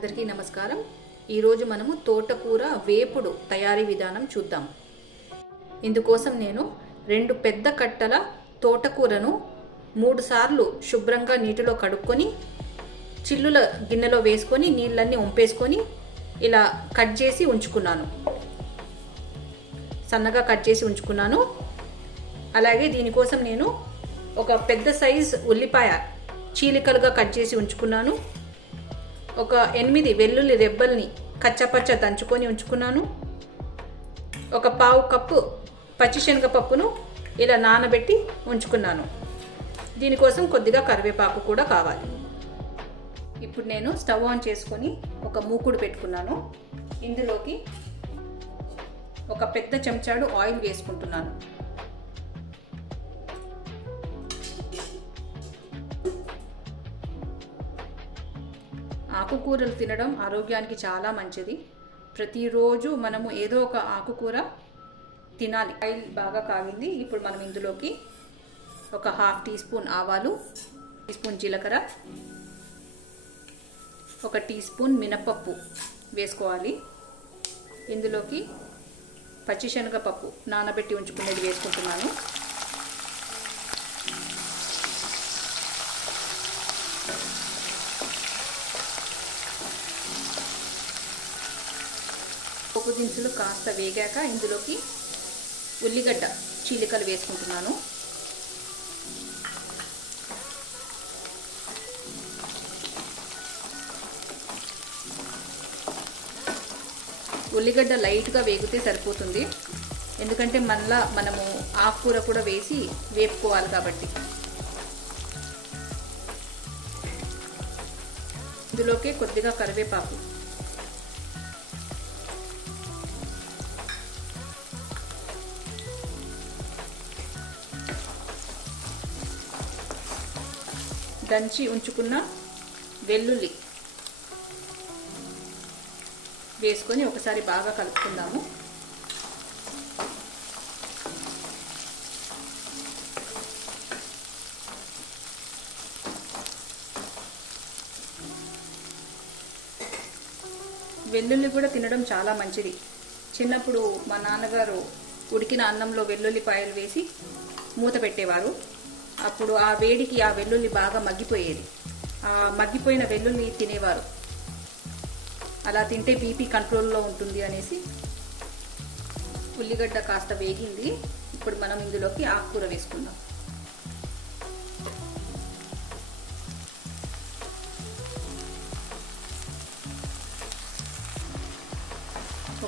అందరికీ నమస్కారం. ఈరోజు మనము తోటకూర వేపుడు తయారీ విధానం చూద్దాం. ఇందుకోసం నేను 2 పెద్ద కట్టల తోటకూరను 3 సార్లు శుభ్రంగా నీటిలో కడుక్కొని చిల్లుల గిన్నెలో వేసుకొని నీళ్ళన్నీ వంపేసుకొని ఇలా కట్ చేసి ఉంచుకున్నాను. సన్నగా కట్ చేసి ఉంచుకున్నాను. అలాగే దీనికోసం నేను ఒక పెద్ద సైజ్ ఉల్లిపాయ చీలికలుగా కట్ చేసి ఉంచుకున్నాను. ఒక 8 వెల్లుల్లి రెబ్బల్ని కచ్చపచ్చ దంచుకొని ఉంచుకున్నాను. ఒక పావు కప్పు పచ్చిశనగపప్పును ఇలా నానబెట్టి ఉంచుకున్నాను. దీనికోసం కొద్దిగా కరివేపాకు కూడా కావాలి. ఇప్పుడు నేను స్టవ్ ఆన్ చేసుకొని ఒక మూకుడు పెట్టుకున్నాను. ఇందులోకి ఒక పెద్ద చెంచాడు ఆయిల్ వేసుకుంటున్నాను. ఆకుకూరలు తినడం ఆరోగ్యానికి చాలా మంచిది. ప్రతిరోజు మనము ఏదో ఒక ఆకుకూర తినాలి. ఆయిల్ బాగా కాగింది. ఇప్పుడు మనం ఇందులోకి ఒక 1/2 టీ స్పూన్ ఆవాలు, టీ స్పూన్ జీలకర్ర, 1 టీ స్పూన్ మినపప్పు వేసుకోవాలి. ఇందులోకి పచ్చిశనగపప్పు నానబెట్టి ఉంచుకునేది వేసుకుంటున్నాను. పోపు దినుసులు కాస్త వేగాక ఇందులోకి ఉల్లిగడ్డ చీలికలు వేసుకుంటున్నాను. ఉల్లిగడ్డ లైట్గా వేగితే సరిపోతుంది. ఎందుకంటే మళ్ళా మనము ఆకుకూర కూడా వేసి వేపుకోవాలి కాబట్టి. ఇందులోకి కొద్దిగా కరివేపాకు, దంచి ఉంచుకున్న వెల్లుల్లి వేసుకొని ఒకసారి బాగా కలుపుకుందాము. వెల్లుల్లి కూడా తినడం చాలా మంచిది. చిన్నప్పుడు మా నాన్నగారు ఉడికిన అన్నంలో వెల్లుల్లిపాయలు వేసి మూత పెట్టేవారు. అప్పుడు ఆ వేడికి ఆ వెల్లుల్లి బాగా మగ్గిపోయేది. ఆ మగ్గిపోయిన వెల్లుల్లి తినేవారు. అలా తింటే బీపీ కంట్రోల్లో ఉంటుంది అనేసి. ఉల్లిగడ్డ కాస్త వేగింది. ఇప్పుడు మనం ఇందులోకి ఆకుకూర వేసుకుందాం.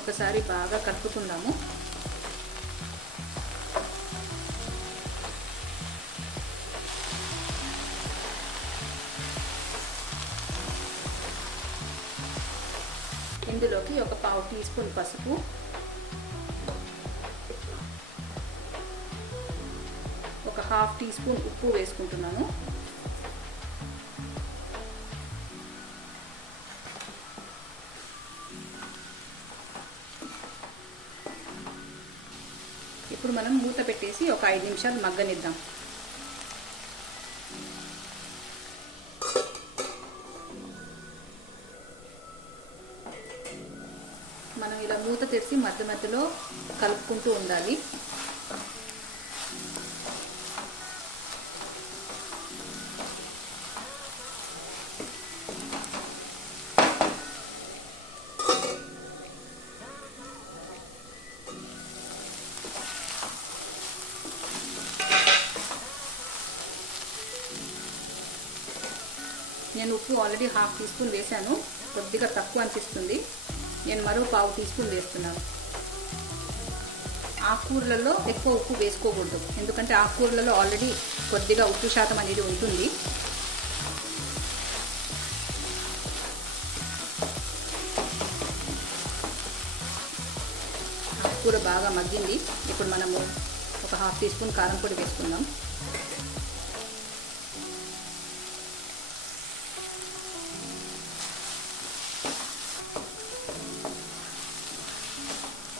ఒకసారి బాగా కలుపుకుందాము. ఇందులోకి ఒక 1/2 టీ స్పూన్ పసుపు, ఒక 1/2 టీ స్పూన్ ఉప్పు వేసుకుంటున్నాను. ఇప్పుడు మనం మూత పెట్టేసి ఒక 5 నిమిషాలు మగ్గనిద్దాం. మనం ఇలా మూత తెరిచి మధ్య మధ్యలో కలుపుకుంటూ ఉండాలి. నేను ఉప్పు ఆల్రెడీ 1/2 టీ స్పూన్ వేసాను. కొద్దిగా తక్కువ అనిపిస్తుంది. నేను మరో 1/2 టీ స్పూన్ వేస్తున్నాను. ఆకుకూరలలో ఎక్కువ ఉప్పు వేసుకోకూడదు. ఎందుకంటే ఆకుకూరలలో ఆల్రెడీ కొద్దిగా ఉప్పు శాతం అనేది ఉంటుంది. ఆకుకూర బాగా మగ్గింది. ఇప్పుడు మనము ఒక 1/2 టీ స్పూన్ కారం పొడి వేసుకుందాం.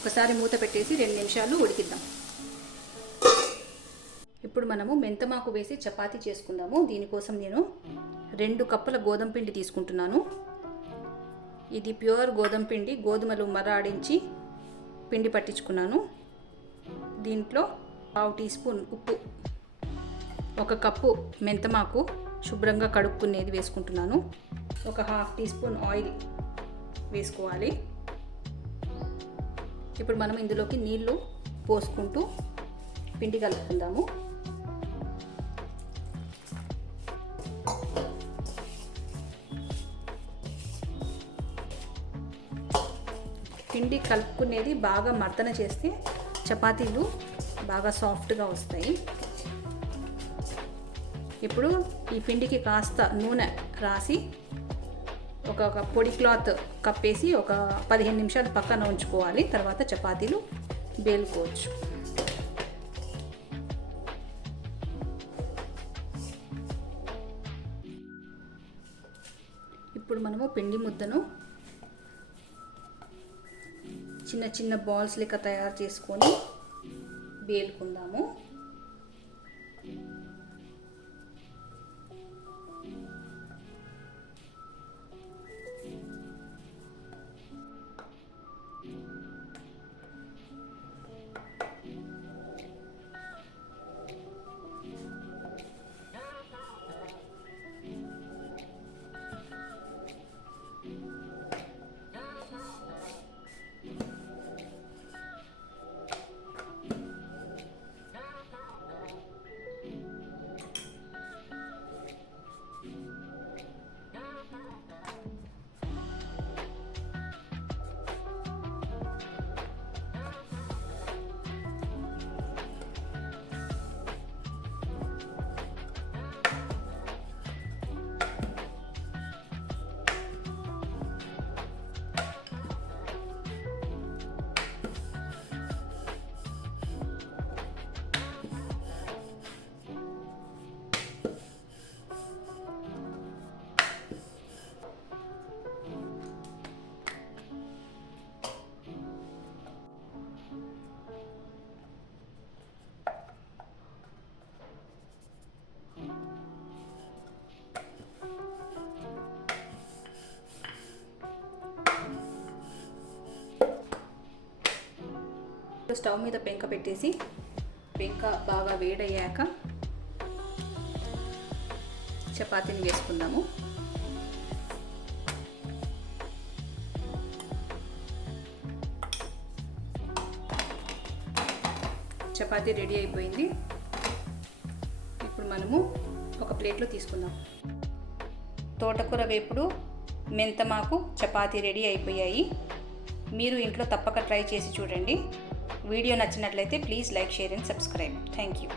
ఒకసారి మూత పెట్టేసి 2 నిమిషాలు ఉడికిద్దాం. ఇప్పుడు మనము మెంతమాకు వేసి చపాతీ చేసుకుందాము. దీనికోసం నేను 2 కప్పుల గోధుమ పిండి తీసుకుంటున్నాను. ఇది ప్యూర్ గోధుమ పిండి, గోధుమలు మరాడించి పిండి పట్టించుకున్నాను. దీంట్లో 1/2 టీ స్పూన్ ఉప్పు, 1 కప్పు మెంతమాకు శుభ్రంగా కడుక్కునేది వేసుకుంటున్నాను. 1/2 టీ స్పూన్ ఆయిల్ వేసుకోవాలి. ఇప్పుడు మనం ఇందులోకి నీళ్లు పోసుకుంటూ పిండి కలుపుకుందాము. పిండి కలుపుకునేది బాగా మర్దన చేస్తే చపాతీలు బాగా సాఫ్ట్గా వస్తాయి. ఇప్పుడు ఈ పిండికి కాస్త నూనె రాసి ఒక పొడి క్లాత్ కప్పేసి ఒక 15 నిమిషాలు పక్కన ఉంచుకోవాలి. తర్వాత చపాతీలు బేలుకోవచ్చు. ఇప్పుడు మనము పిండి ముద్దను చిన్న చిన్న బాల్స్ లెక్క తయారు చేసుకొని బేలుకుందాము. స్టవ్ మీద పెంక పెట్టేసి పెంక బాగా వేడయ్యాక చపాతీని వేసుకుందాము. చపాతీ రెడీ అయిపోయింది. ఇప్పుడు మనము ఒక ప్లేట్లో తీసుకుందాం. తోటకూర వేపుడు, మెంతమాకు చపాతీ రెడీ అయిపోయాయి. మీరు ఇంట్లో తప్పక ట్రై చేసి చూడండి. వీడియో నచ్చినట్లయితే please like, share and subscribe. Thank you.